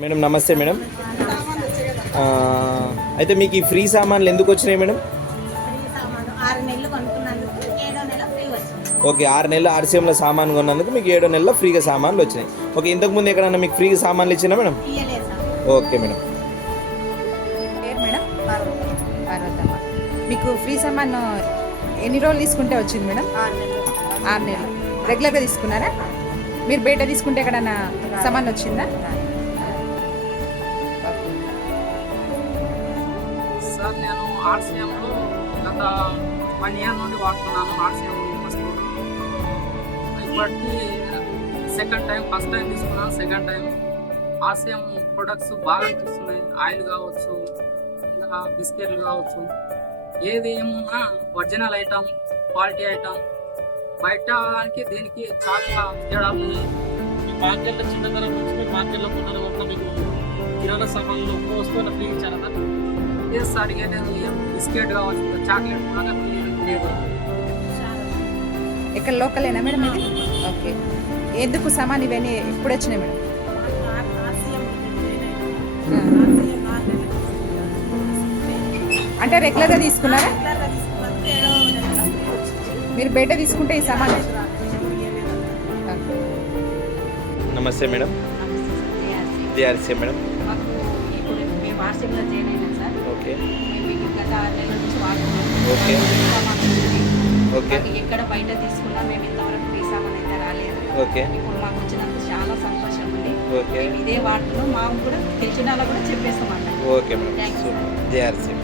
Madam నమస్తే madam. అయితే మీకు ఈ ఫ్రీ సామాన్లు ఎందుకు వచ్చినాయి మేడం? ఓకే, 6 నెలలు ఆర్సీఎంలో సామాన్ కొన్నందుకు మీకు 7వ నెలలో ఫ్రీగా సామాన్లు వచ్చినాయి. ఓకే, ఇంతకుముందు ఎక్కడన్నా మీకు ఫ్రీగా సామాన్లు ఇచ్చినా madam? Okay madam. Madam Parvathamma, మీకు ఫ్రీ సామాన్ ఎన్ని రోజులు తీసుకుంటే వచ్చింది మేడం? 6 నెలలు. రెగ్యులర్గా తీసుకున్నారా? మీరు బయట తీసుకుంటే ఎక్కడన్నా సామాన్ వచ్చిందా? సార్ నేను ఆర్సీఎంలో గత 1 ఇయర్ నుండి వాడుతున్నాను. ఆర్సీఎం వస్తువు ఇప్పటికీ సెకండ్ టైం, ఫస్ట్ టైం తీసుకున్నాను, సెకండ్ టైం. ఆర్సీఎం ప్రొడక్ట్స్ బాగా అనిపిస్తున్నాయి. ఆయిల్ కావచ్చు, ఇంకా బిస్కెట్లు కావచ్చు, ఏది ఏమున్నా ఒరిజినల్ ఐటమ్, క్వాలిటీ ఐటమ్. బయటకి దీనికి చాలా తేడాలు ఉన్నాయి. మీ మార్కెట్లో చిన్న ధర నుంచి మీ మార్కెట్లో కొన్న వరకు మీకు కిరాణా సామాన్లు ఒక్క వస్తువులు ఫ్రీ ఇచ్చారా? ఎస్, అడిగేలేదు. బిస్కెట్ కావచ్చు, చాక్లెట్ కూడా ఫ్రీ లేదు. ఇక్కడ లోకలేనా మేడం ఇది? ఓకే, ఎందుకు సామాన్ ఇవన్నీ ఇప్పుడు వచ్చినాయి మేడం? అంటే రెగ్యులర్గా తీసుకున్నారా? మీరు బయట తీసుకుంటే ఈ సామాన్. నమస్తే మేడం. DRC madam. మాకు ఇప్పుడు మేము ఆర్సీఎంలో జాయిన్ అయినాం సార్. ఓకే. మేము గత 6 నెలల నుంచి వాడుతున్నాం. ఓకే. ఓకే. మాకు ఎక్కడ బయట తీసుకున్నా మేము ఇంతవరకు ఫ్రీ సామాన్ అయితే రాలేదు. ఓకే. ఇప్పుడు మాకు వచ్చినందుకు చాలా సంతోషం ఉంది. ఓకే. మేము ఇదే వాడుతున్నాం. మాకు కూడా తెలిసిన వాళ్ళకు కూడా చెప్పేస్తాం అన్నమాట. Okay madam. థ్యాంక్స్. డిఆర్సీ.